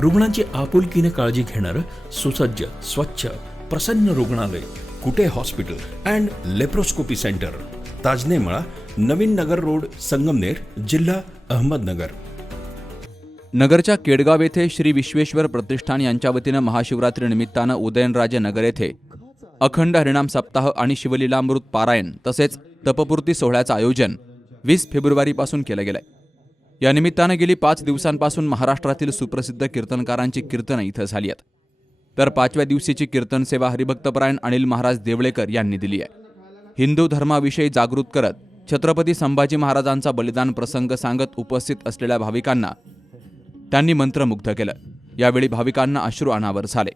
रुग्णांची आपुलकीने काळजी घेणारं सुसज्ज स्वच्छ प्रसन्न रुग्णालय Kute hospital and laparoscopy centre. Tajnemala Navin Nagar road Sangamner जिल्हा अहमदनगर. नगरच्या केडगाव येथे श्री विश्वेश्वर प्रतिष्ठान यांच्या वतीनं महाशिवरात्री निमित्तानं उदयनराजे नगर येथे अखंड हरिणाम सप्ताह आणि शिवलीलामृत पारायण तसेच तपपूर्ती सोहळ्याचं आयोजन वीस फेब्रुवारीपासून केलं गेलंय. या निमित्तानं गेली पाच दिवसांपासून महाराष्ट्रातील सुप्रसिद्ध कीर्तनकारांची कीर्तनं इथं झाली आहेत. तर पाचव्या दिवशीची कीर्तन सेवा हरिभक्तपरायण अनिल महाराज देवळेकर यांनी दिली आहे. हिंदू धर्माविषयी जागृत करत छत्रपती संभाजी महाराजांचा बलिदान प्रसंग सांगत उपस्थित असलेल्या भाविकांना त्यांनी मंत्रमुग्ध केलं. यावेळी भाविकांना अश्रू अनावर झाले.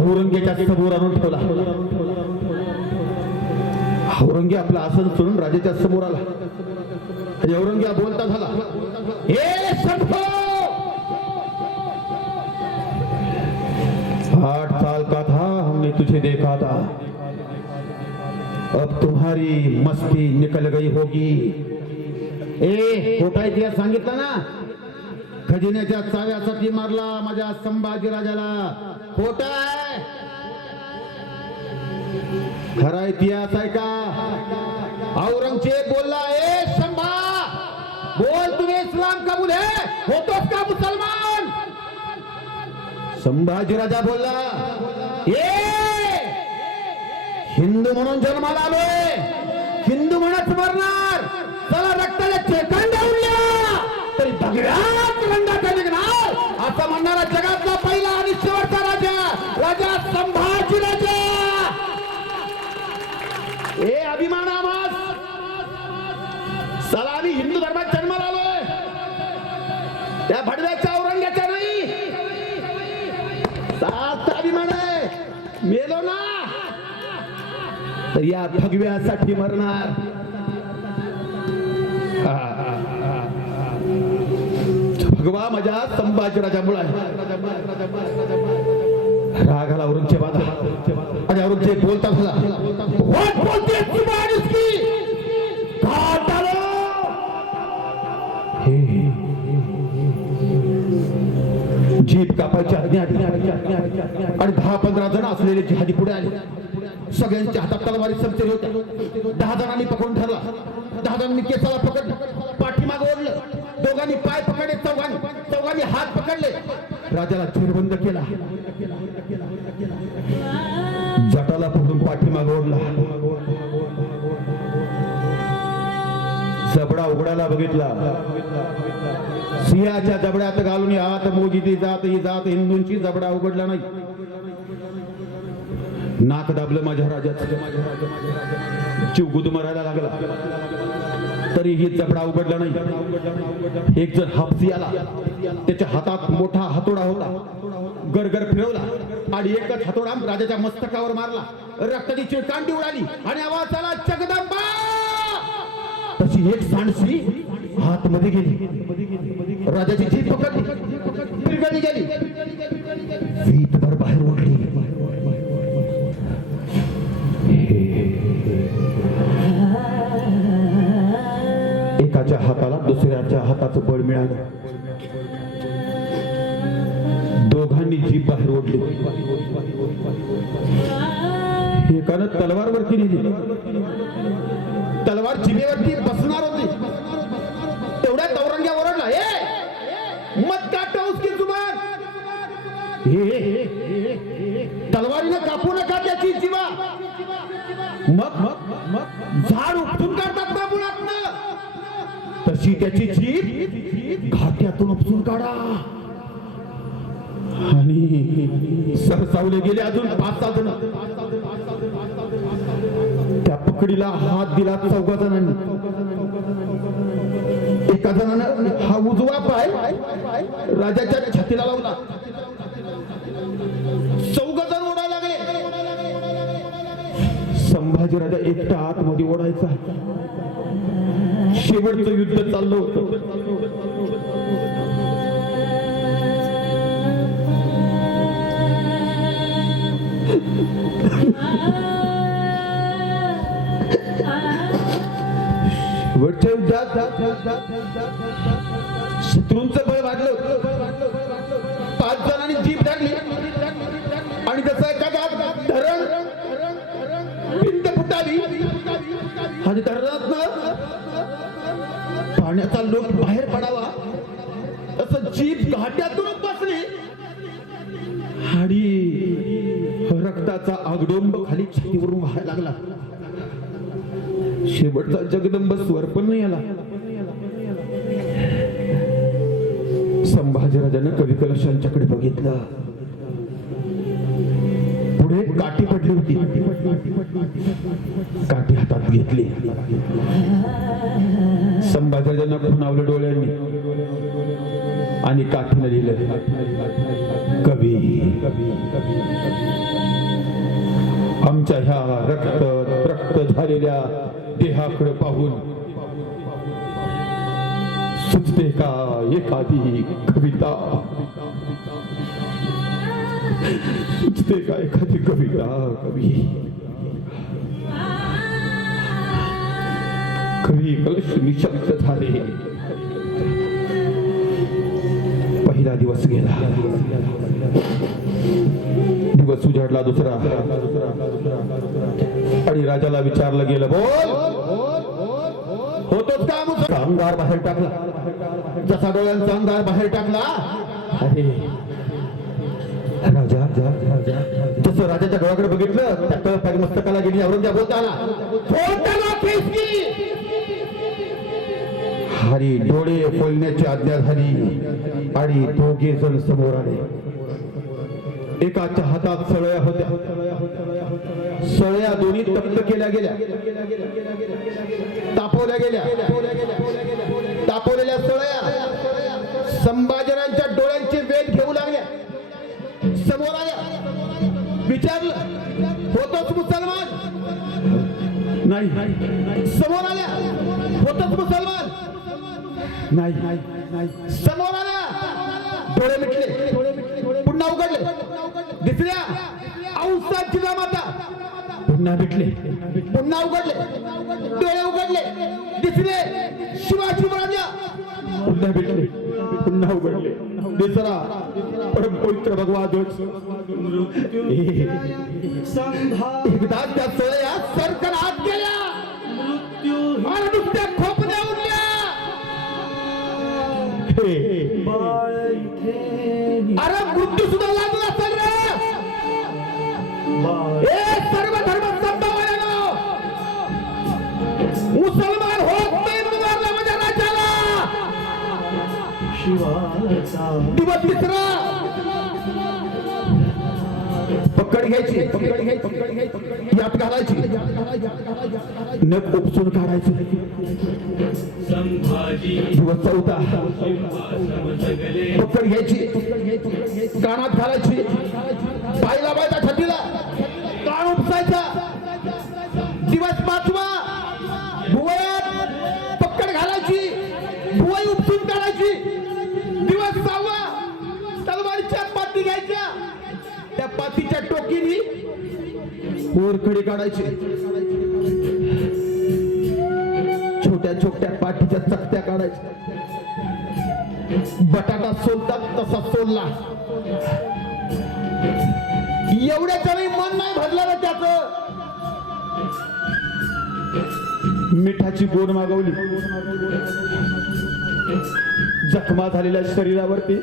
औरंगेच्या समोर आणून ठेवला. औरंगे आपलं आसन सोडून राजाच्या समोर आला. आणि औरंग्या बोलता झाला हे आठ साल का था हमने तुझे देखा था। अब तुम्हारी मस्ती निकल गई होगी। ए खोटा इतिहास सांगितला ना? खजिन्याच्या चाव्यासाठी मारला माझ्या संभाजी राजाला. खोटा आहे खरा इतिहास आहे का? औरंगजेब बोलला ए संभा बोल तुम्ही इस्लाम कबूल है? होतोस का मुसलमान? संभाजी राजा बोलला ए हिंदू म्हणून जन्माला आलोय. हिंदू म्हणत मरणार. चला रक्ताला चेतन उडल्या तरी दगडात रंगाचा निघणार. असं म्हणणारा जगात आहे ना तर या भगव्यासाठी मरणार. भगवा माझ्या संभाजीराजामुळे रागाला औरंगजेबादा आणि औरंगजेब बोलता झाला जीप कापायची आज्ञा आणि पंधरा जण असलेले जिहादी पुढे आले. सगळ्यांच्या हातात तलवारी समतेल होत्या दहा जणांनी पकडून ठरला दहा जणांनी केसाला पकडलं पाठीमाग ओढलं. दोघांनी पाय पकडले चौघांनी. चौघांनी हात पकडले. राजाला चिरबंद केला. जटाला पकडून पाठीमाग ओढला. जबडा उघडायला बघितला. सिंहाच्या जबड्यात घालून आत मोजी ती जात ही जात. हिंदूंची जबडा उघडला नाही. नाक दाबलं माझ्या राजाचं जीव गुदमरायला लागला. तरीही जबडा उघडला नाही. एक जण हापसी आला. त्याच्या हातात मोठा हातोडा होता. गरगर फिरवला. आणि एकच हातोडा राजाच्या मस्तकावर मारला. रक्ताची चिळकांडी उडाली. आणि आवाज आला जगदंबा! तशी एक सांडसी आतमध्ये गेली. राजाची जीभ पकडली. पिरगळली गेली. वीटभर बाहेर ओढली. एकाच्या हाताला दुसऱ्याच्या हाताचं बळ मिळालं. दोघांनी जीभ बाहेर ओढली. एकानं तलवारवरती नेली. तलवार जिभेवरती बसणार होती. तेवढ्या तवरंग्या ओरडला ए! मत काटो उसकी तलवारीनं कापू नका त्याची जीवा. मग मग मग झाड उपटून काढतात ना मुळातनं तशी त्याची जीभ घाट्यातून उपसून काढा. आणि सरसावले गेले अजून पाच सहा जण. त्या पकडीला हात दिला चौघा जणांनी. एका जणानं हा उजवा पाय राजाच्या छातीला लावला. संभाजी राजा एकटा आतमध्ये ओढायचा. शेवटचं युद्ध चाललं होत. शेवटच्या युद्धात शत्रूंचं बळ वाढलं रक्ताचा आगडोंब खाली छातीवरून व्हायला लागला. शेवटचा जगदंब स्वर पण नाही आला. संभाजीराजानं कवी कलशांच्याकडे बघितलं. पुढे काठी पडली होती. काठी हातात घेतली. संभाजीराजांना खुणावलं डोळ्यांनी. आणि काठीनं लिहिलं कवी आमच्या ह्या रक्त रक्त झालेल्या देहाकडे पाहून सुचते का एखादी कविता? सुचते का एखादी कविता कवी? कवी कलश निशब्द झाले. पहिला दिवस गेला. दिवस उजाडला दुसरा. आणि राजाला विचारलं गेलं बोल. होतोच का मुसळ? अंगार बाहेर टाकला. जसा डोळ्यांचा अंधार बाहेर टाकला. अरे. राजा जसं राजाच्या डोळ्याकडे बघितलं त्या कळ मस्तकाला गेली औरंगजेब बोलता आला हरी डोळे खोलण्याची आज्ञा झाली. आणि दोघे जण समोर आले. एकाच्या हातात सळया होत्या. सळया दोन्ही तप्त केल्या गेल्या. तापवल्या गेल्या. तापवलेल्या सळया संभाजनांच्या डोळ्यांचे वेध घेऊ लागल्या. समोर आल्या. विचारलं होतोच मुसलमान? नाही. समोर आल्या. होतोच मुसलमान? नाही. समोर आल्या. डोळे मिटले. पुन्हा उघडले. दिसल्या? औसाची माता. पुन्हा भेटले. पुन्हा उघडले. डोळे उघडले. दिसले. शिवाजी राजा पुन्हा भेटले. पुन्हा उघडले. दिसला. परम पवित्र भगवान एकदा त्या सोळ्या सरकन आत गेल्या. नुसत्या खोपल्या उडल्या दिवस तिसरा पकड घ्यायची पकड घ्यायची पकड घ्यायची. यात घालायची. नक उपसून काढायची. दिवस चौथा. पकड घ्यायची. कानात घालायची. पायला बायचा दिवस सहावा तलवारीच्या पाती घ्यायच्या. त्या पातीच्या टोकीनी ओरखडी काढायची. छोट्या छोट्या पाठीच्या चकत्या काढायच्या. बटाटा सोलतात तसा सोलला. एवढ्या तरी मन नाही भरलं ना त्याच. मिठाची गोड मागवली. जखमा झालेल्या शरीरावरती.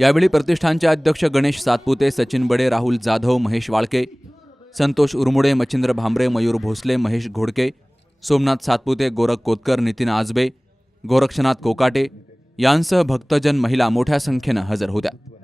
यावेळी प्रतिष्ठानचे अध्यक्ष गणेश सातपुते सचिन बडे राहुल जाधव महेश वाळके संतोष उरमुडे मच्छिंद्र भांबरे मयूर भोसले महेश घोडके सोमनाथ सातपुते गोरख कोतकर नितीन आजबे गोरक्षनाथ कोकाटे यांसह भक्तजन महिला मोठ्या संख्येनं हजर होत्या.